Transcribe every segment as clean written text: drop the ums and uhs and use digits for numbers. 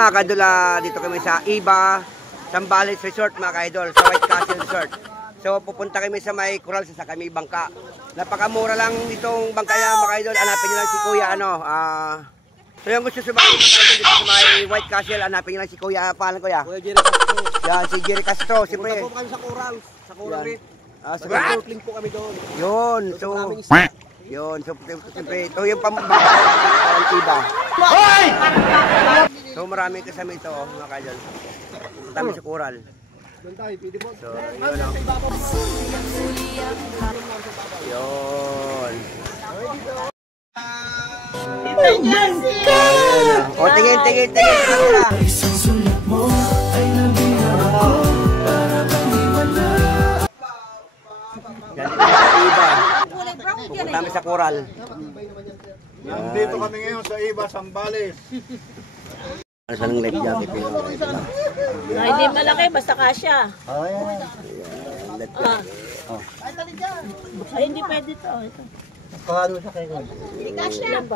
Mga kaidol, dito kami sa Iba Zambales Resort mga kaidol, sa White Castle Resort. So pupunta kami sa may Coral sa kami bangka. Napakamura lang itong bangka niya mga kaidol. Hanapin niyo lang si Kuya so yung gusto sumakay mga kaidol dito sa may White Castle, hanapin niyo lang si Kuya. Pangalan Kuya? Kuya Jerry Castro. Yan, si Jerry Castro. Siyempre. Pupunta po kami sa Coral. Sa Coral Reef. Sa snorkeling po kami doon. Yun. So siyempre ito yung pambangka ng Iba. Hoy! So marami kasama ito mga kaidol. Dami sa Coral. Doon tayo, pwede po. So, yun. O, tingin. Isang sulit mo ay nabihar ako para pag-iwala. Yan, Iba. Dami sa Coral. Nandito kami ngayon sa Iba Zambales. Saan life jacket yun? Hindi malaki, basta kasya. Ay, hindi pwede ito. Paano sa kayo? Hindi kasya.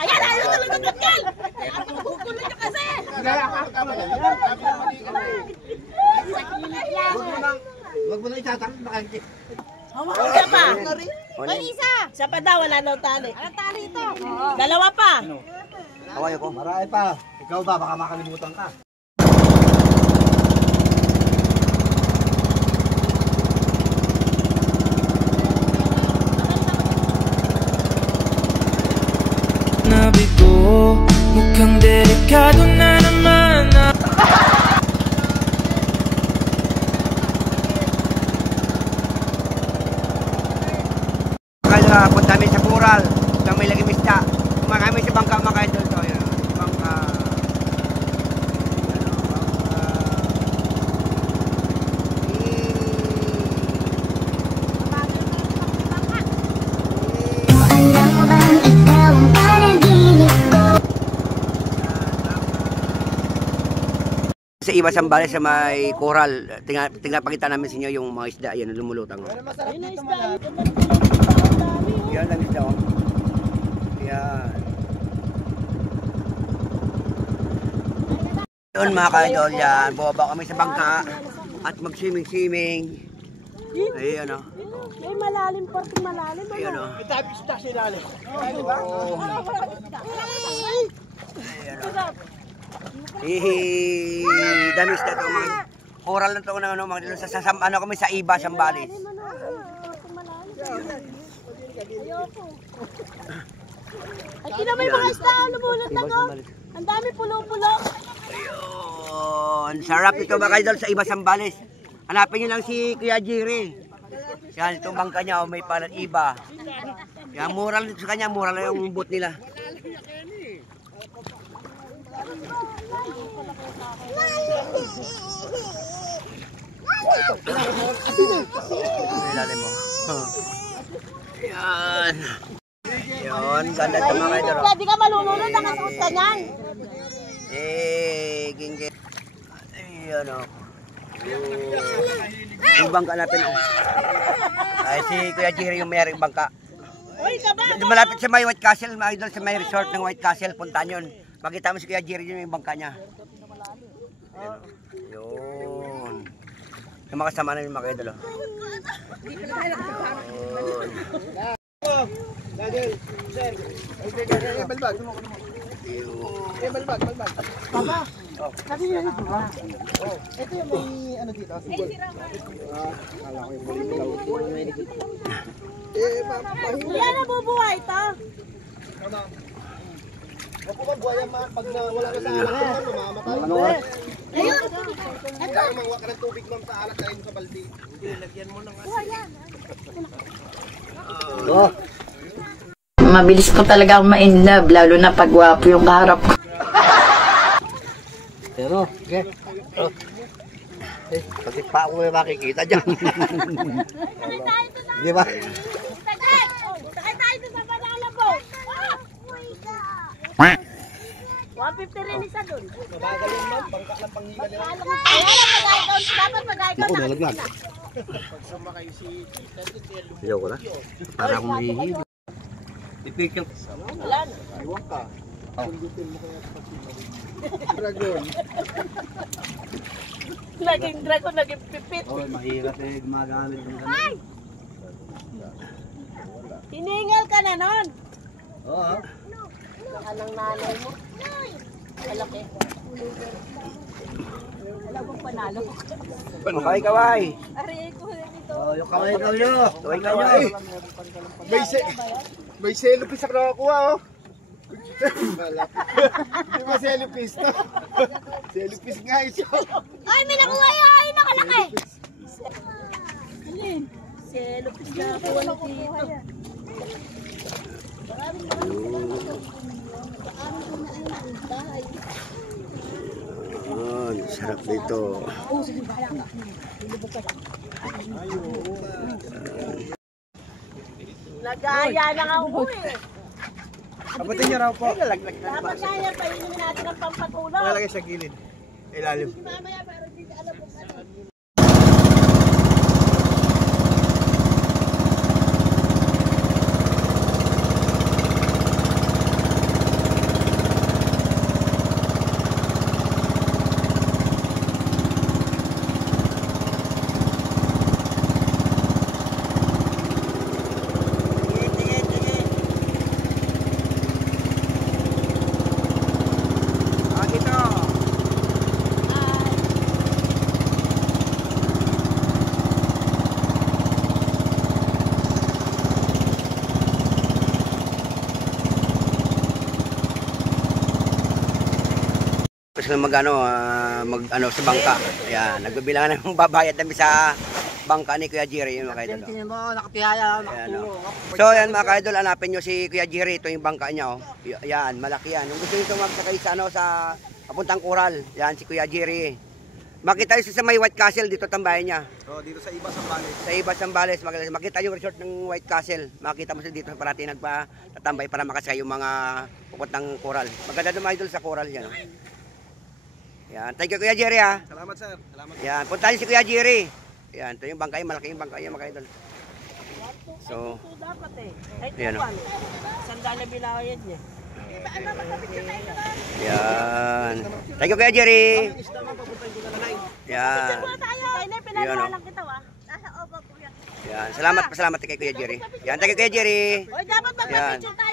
Ayan, ayaw talaga ganyan! Kukulo nyo kasi! Huwag mo na itatak, nakangkit. Isa pa. May isa. Isa pa daw, wala daw tali. Anong tali ito? Dalawa pa. Kawayo ko. Marami pa. Ikaw ba? Baka makalimutan ka. Nabigo, mukhang delikado na naman. Kaya punta kami sa Coral, sa may laging mista. Kami sa bangka mga kaidol. So, yun, bangka. Sa Iba Zambales sa may Coral, tingnan pakita namin sa inyo yung mga isda, yan lumulutang. Yan lang isda. Yan. Yun mga kaidol, yan. Bumaba kami sa bangka at mag-swimming. Ayan o. May malalim pa, malalim. Ayan o. Itabi isda sinalim. Ayan o. Dami isda ito mga Coral na ito mga ano kami sa Iba Zambales. Ay, kina may mga isda, lumulot lang o. Ang dami pulo-pulo. Ayun, sarap ito mga kaidol sa Iba Zambales. Hanapin nyo lang si Kuya Jerry. Yan, itong bangka niya, may palat Iba. Yan, mura lang sa kanya, mura lang yung boat nila. Ilalim mo. Yan. Yun, ganda ito mga kaidol. Hindi ka malulunod, nakasuot ka niyan. Ginggit. Ayan o. Yung bangka natin o. Ay, si Kuya Jerry yung mayroong bangka. Malapit sa may White Castle, mga idol, sa may resort ng White Castle, puntaan yun. Makita mo si Kuya Jerry yung bangka niya. Yun. Yung mga kasama na yung mga idol o. Balbag. Papa, sabi niya ito ba? Ito yung may ano dito. Kala ko yung bulilaw. Kuya, nabubuhay ito. Ako ba buhay ang pag wala na sa alat ko, mamamatay. Ayun. Kaya mangwa ka ng tubig ma'am sa alat dahil sa balde. Lagyan mo ng asin. Mabilis ko talaga akong ma-inlove, lalo na pag wapo yung kaharap ko. Pero, okay. Pati pa ako may makikita dyan. Di ba? Sakay tayo sa banana boat. 150 rin isa dun. Magaling ma'am, bangka ng panghila nila. Dapat mag-ikaw. Ako, nalaglag. Pag sumakay si Tita, Ayaw ko na. Para akong mahihilo. I-picture. Wala na. Iwan ka. Dragon. Laging dragon, laging pipit. Oh, mahirap eh gumagamit ng ganun. Ay! Hiningal ka na nun. Oo. Baka ng nanay mo. Malaki. Alam mo panalo. Okay, kaway. Aray ko dito. Oh, yung kamay daw nyo. Kaway, kaway. May selfie sa nakukuha oh. Hindi ba selfie to? Selfie nga ito. Ay, may nakuha yan! Ay, nakalaki! Alin? Selopis na nakuha na dito. Oh, sarap dito. Nagaya na nga umuwi. Kapatin nyo raw po. Dapat kaya pa inumin natin ang pampatulog. Malalagay sa gilid. Ilalim. Mamaya pero hindi alam kung ano. Gusto na mag-ano sa bangka. Ayan, nagbibilangan ng babayad namin sa bangka ni Kuya Jerry, yung mga kaidol. Tingnan mo, nakatihaya, Ayan, nakaturo. So ayan mga kaidol, hanapin nyo si Kuya Jerry, ito yung bangka niya. Oh. Ayan, malaki yan. Kung gusto nyo magsakay sa, sa papuntang Coral, yan si Kuya Jerry. Makita nyo sa may White Castle, dito tambayan niya. So, dito sa iba Sambales. Sa iba Sambales, makita yung resort ng White Castle. Makita mo sila dito parati nagpa-tatambay para makasaya yung mga pupuntang Coral. Maganda ng mga idol sa Coral yan. Oh. Yan, thank you Kuya Jerry ha. Salamat sir. Salamat. Yan, punta niyo si Kuya Jerry. Yan, ito yung bangkay, malaki yung bangkay mga idol. So, Ito dapat eh. Ay, ayan, tuwan. Sandali binawayad niya. yan. Thank you Kuya Jerry. Yan. Ay, na, pinalalang kita wa. Nasa obo po yan. Yan, salamat kay Kuya Jerry. Yan, thank you Kuya Jerry. Oy, dapat Yan. magpapicture tayo.